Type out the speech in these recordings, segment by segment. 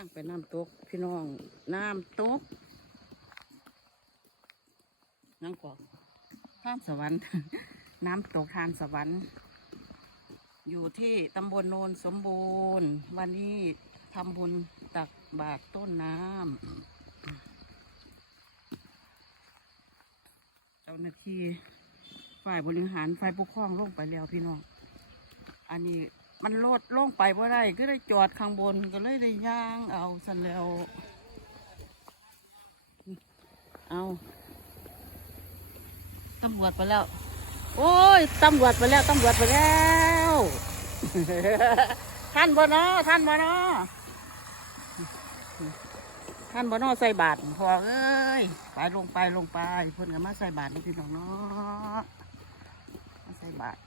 างไปน้ำตก พี่น้อง น้ำตกน้ำกอกทานสวรรค์ น้ำตกทานสวรรค์ อยู่ที่ตำบลโนนสมบูรณ์ วันนี้ทำบุญตักบาตรต้นน้ำเจ้าหน้าที่ฝ่ายบริหารฝ่ายปกครองลงไปแล้วพี่น้อง อันนี้ มันโลดลงไปว่าได้ก็ได้จอดข้างบนก็เลยได้ย่างเอาสันแล้ว เอาตำรวจไปแล้ว โอ้ยตำรวจไปแล้วตำรวจไปแล้วท่านบ่นอท่านบ่นอท่านบ่นอใส่บาตรพอเอ้ยไปลงไปลงไปเพิ่นกันมาใส่บาตรนี่พี่น้องเนาะใส่บาตร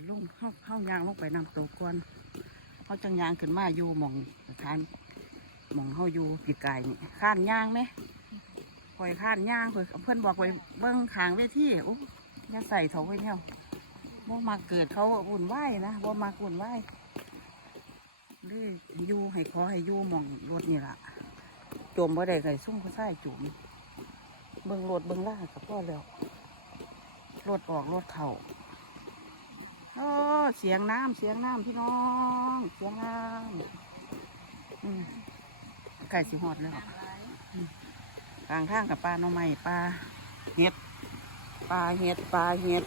สิลงเข้าเข้ายางลงไปนำตัวกวนเขาจังยางขึ้นมาอยู่มองสถานมองเขาอยู่ปีกายนี่ข้านยางไหมคอยข้านยางเพื่อนเพื่อนบอกไว้เบิ้งขางเวทีโอ้ยาใส่เขาไว้เนี่ยบ่มาเกิดเขาอุ่นไหวนะบ่มาอุ่นไหวายเลยอยู่ให้ขอให้อยู่มองรถนี่ล่ะจมบ่ได้ไก่ซุ่มเขาใส่จุ่มเบิ้งรถเบิ้งล่ากับพ่อแล้วรถออกรถเข่า โอ้เสียงน้ำเสียงน้ำพี่น้อง เสียงน้ำอืมไก่สิหอดแล้วอืมกลางทางกับปลาหน่อไม้ปลาเห็ดปลาเห็ดปลาเห็ด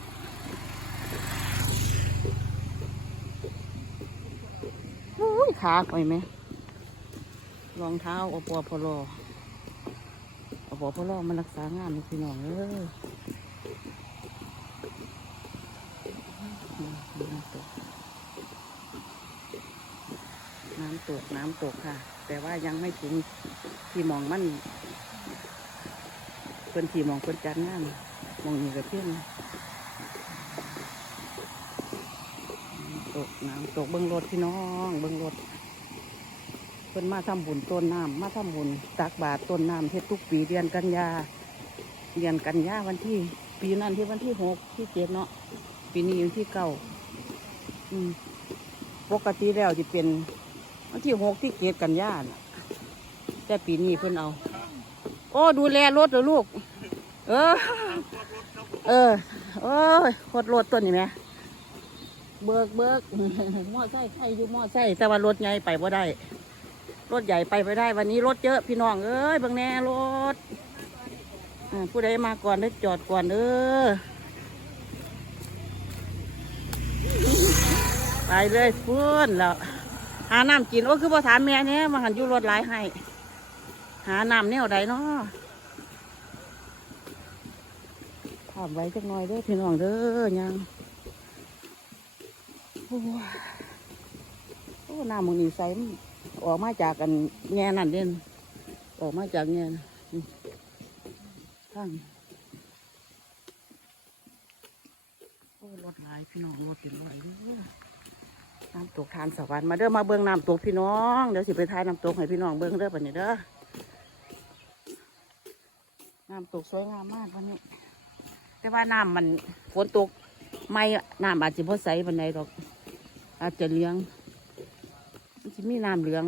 อุ้ยขาไปไหมรองเท้าอปอพลออปอพลอมันรักษางานนี่พี่น้องเอ้ย น้ำตก น้ำ ตกน้ำตกค่ะ แต่ว่ายังไม่ถึงที่มองมันเพิ่อนที่มองเพิ่อนจัดงานมองนี่ก็เพียงน้ำตกน้ำตกเบิ้องรถพี่น้องเบิ้องรถเพิ่อนมาทำบุญต้นน้ำมาทำบุญตักบาตรต้นน้ำเฮ็ดทุกปีเดือนกันยาเดือนกันยาวันที่ ปีนั้นที่วันที่หกที่เจ็ดเนาะปีนี้วันที่เก้าอืมปกติแล้วจะเป็น วันที่หกที่เกตกันยาน่ะแต่ปีนี้เพิ่นเอา โอ้ดูแลรถเหรอลูก เออ เออโอ้ยโคตรรถตัวนี้ไหมเบิกเบิกมอไซค์ใครอยู่มอไซค์แต่ว่ารถใหญ่ไปบ่ได้ รถใหญ่ไปไม่ได้ วันนี้รถเยอะพี่น้องเอ้ยบางแน่รถผู้ใดมาก่อนได้จอดก่อนเออไปเลยฟื้นแล้ว หาน้ำกิน โอ้คือพอถามแม่เนี่ยมาหันอยู่รถหลายให้ หาน้ำแนวใดเนาะถามไว้จักหน่อยเด้อพี่น้องเด้อยังโอ้น้ำมันนี่ใสมันออกมาจากกันแง่นั่นเด่นออกมาจากแง่ข้างโอ้รถหลายพี่น้องรถเป็นร้อยด้อ น้ำตกทานสวรรค์มาเด้อมาเบิ้องน้ำตกพี่น้องเดี๋ยวสิไปทายน้ำตกให้พี่น้องเบิ้องเด้อปันนี้เด้อน้ำตกสวยงามมากวันนี้ แต่ว่าน้ำมันฝนตกไม่น้ำอาจจะพอใสปันใดดอก อาจจะเหลี้ยงมันจะมีน้ำเหลือง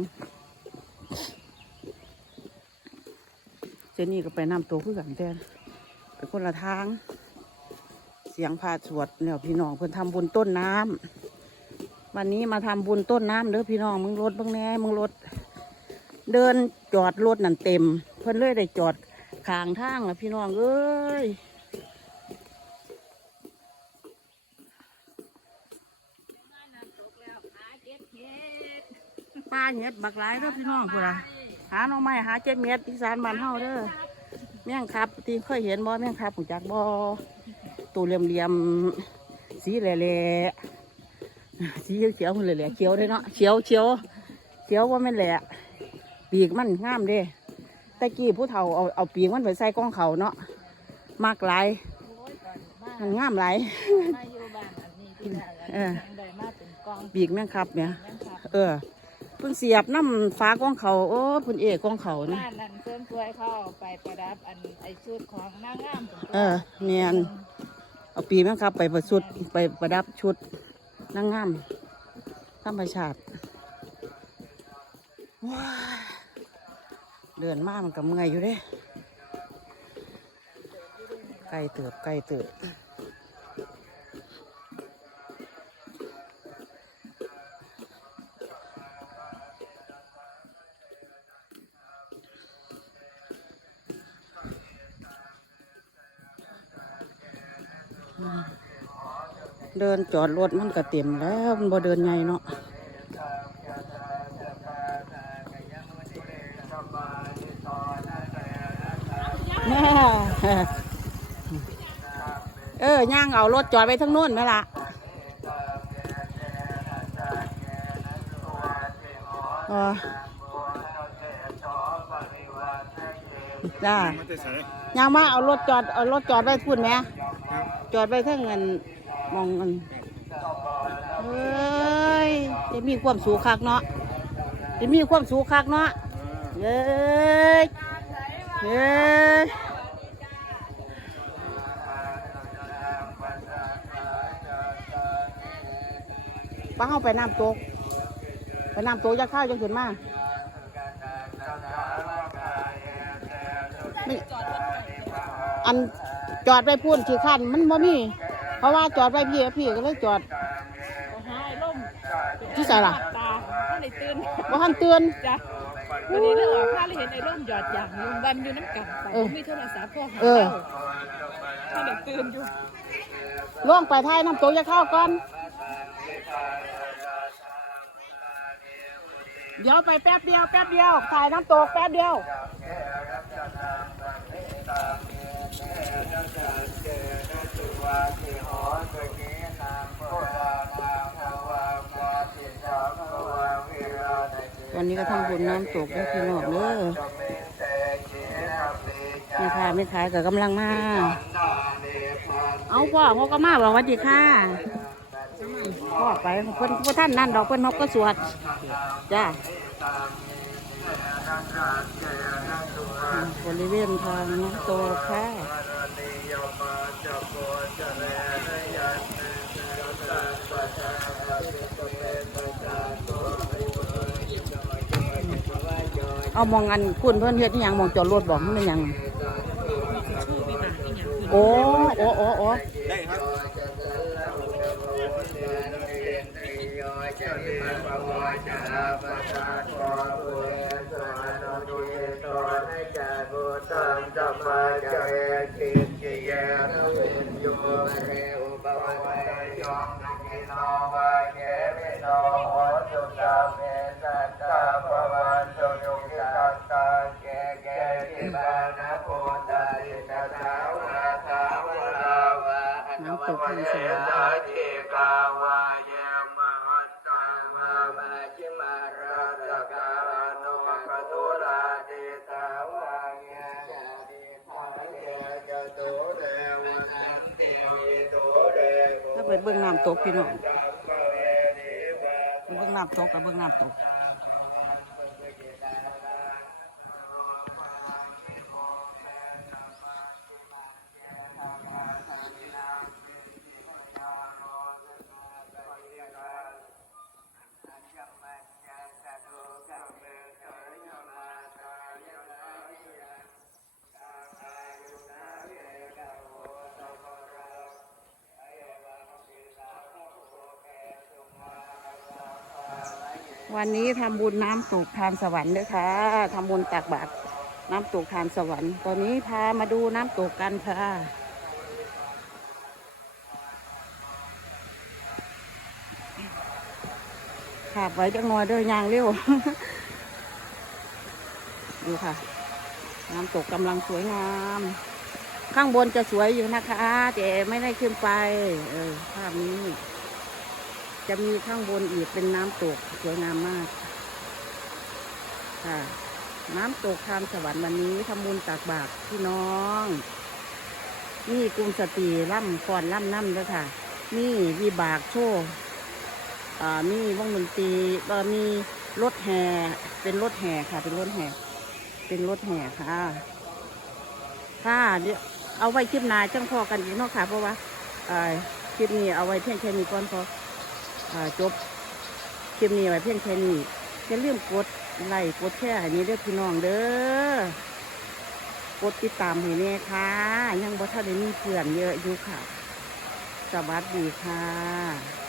เจนี่ก็ไปน้ำตกเพื่อกันแต่ไปคนละทาง เสียงพาสวดเนี่ยพี่น้องเพิ่นทำบุญต้นน้ำ วันนี้มาทำบุญต้นน้ำเด้อพี่น้องมึงรถบ้างแน่มึงรถ เดินจอดรถนั่นเต็ม เพิ่นเลยได้จอดขางทางละพี่น้องเอ้ยปลาเห็ดบักหลายเด้อพี่น้องพูดละหาหน่อไม้หาเจ็ดเม็ดอีสานบ้านเฮาเด้อแม่งครับที่เคยเห็นบ่แม่งครับหูจักบ่ตัวเหลี่ยมๆสีแหล่ๆ สีเขียวๆมันเลยแหละเขียวเลยเนาะเขียวเขียวเขียวว่ามันแหละปีกมันงามเด้ตะกี้ผู้เฒ่าเอาเอาปีกมันไปใส่กล้องเขาเนาะมากหลายมันงามหลายมาอยู่บ้านอันนี้ที่แรกเออได้มาเป็นกองปีกแม่งครับเนี่ยนั่นครับเออเพิ่งเสียบน้ำฟ้ากล้องเขาโอ้เพุ่นเอกกล้องเขานี่บ้านนั้นเพิ่มช่วยเข้าไปประดับอันไอชุดของนางงามเป็นตัวเออเนียนเอาปีกแม่งครับ ไปประสุดไปประดับชุด นางงามธรรมชาติว้าเดินมามันก็เมื่อยอยู่เด้ไกลเติบไกลเติบ เดินจอดรถมันก็เต็มแล้วมันบ่เดินไงเนาะแม่เออย่างเอารถจอดไว้ทั้งโน้นไหมล่ะเออจ้ามันจะใส่ย่างมาเอารถจอดเอารถจอดไว้พูดไหมครับจอดไว้ทั้งเงิน มองกันเฮ้ยจะมีความสูงคักเนาะจะมีความสูงคักเนาะเย้ยเย้ยป้าเข้าไปน้ำตกไปน้ำตกจะข้าวจะขึ้นมาไม่อันจอดไปพูนขี่คันมันบ่มี เพราะว่าจอดไปพี่พี่ก็เลยจอดหายล่มที่ใส่ล่ะตาก็เลยตื่นว่าทันเตือนจ้ะวันนี้เราออกข้าเลยเห็นไอ้ร่มหยอดอย่างหนึงวันอยู่น้ำกันแต่เออมีโทรศัพท์พ่อหาเออเราก็เลยตื่นอยู่ล่วงไปท้ายน้ำตกจะเข้าก่อนเดี๋ยวไปแป๊บเดียวแป๊บเดียวถ่ายน้ำตกแป๊บเดียว วันนี้ก็ทำบุญน้ำตกได้พี่น้องเด้อแม่ค้าไม่ขายก็กำลังมา เอาพ่อเขาก็มาบอกว่าดีค่ะพ่อไปเพิ่นเพิ่นท่านนั่นดอกเพิ่นเขาก็สวด จ้าบริเวณทางน้ำตกค่ะ เอามองอันคุณเพื่อนเฮ็ดอหยังมองจอดรถบอกมันเป็นหยัง โอ้โอ้โอ้โอ้ได้ครับน้ เบื้องน้ำตกพี่น้องเบื้องน้ำตกกับเบื้องน้ำตก วันนี้ทำบุญน้ำตกทานสวรรค์ด้วยค่ะทำบุญตักบาตรน้ำตกทานสวรรค์ ตอนนี้พามาดูน้ำตกกันค่ะขับไว้จังน้อยเด้วยยางเร็วดูค่ะ น้ำตกกำลังสวยงาม ข้างบนจะสวยอยู่นะคะแต่ไม่ได้ขึ้นไป เออภาพนี้ จะมีข้างบนอีกเป็นน้ำตกสวยงามมาก ค่ะ น้ำตกทานสวรรค์วันนี้ทำบุญตักบาตรพี่น้อง นี่กรุงสตรีล่ำก่อนล่ำน้ำด้วยค่ะ นี่วีบากโชว์อ่ามีวงดนตรีมีรถแห่เป็นรถแห่ค่ะ เป็นรถแห่เป็นรถแห่ค่ะค่ะเดี๋ยวเอาไว้คลิปหนาจังพอกันอีกเนาะค่ะ เพราะว่าคลิปนี้เอาไว้เพียงแค่นี้ก่อนพอ จบคลิปนี้ไว้เพียงแค่นี้อย่าลืมกดไลค์กดแชร์ให้นี้เด้อพี่น้องเด้อกดติดตามให้แน่ค่ะ ยังบ่ทันได้มีเพื่อนเยอะอยู่ค่ะ สวัสดีค่ะ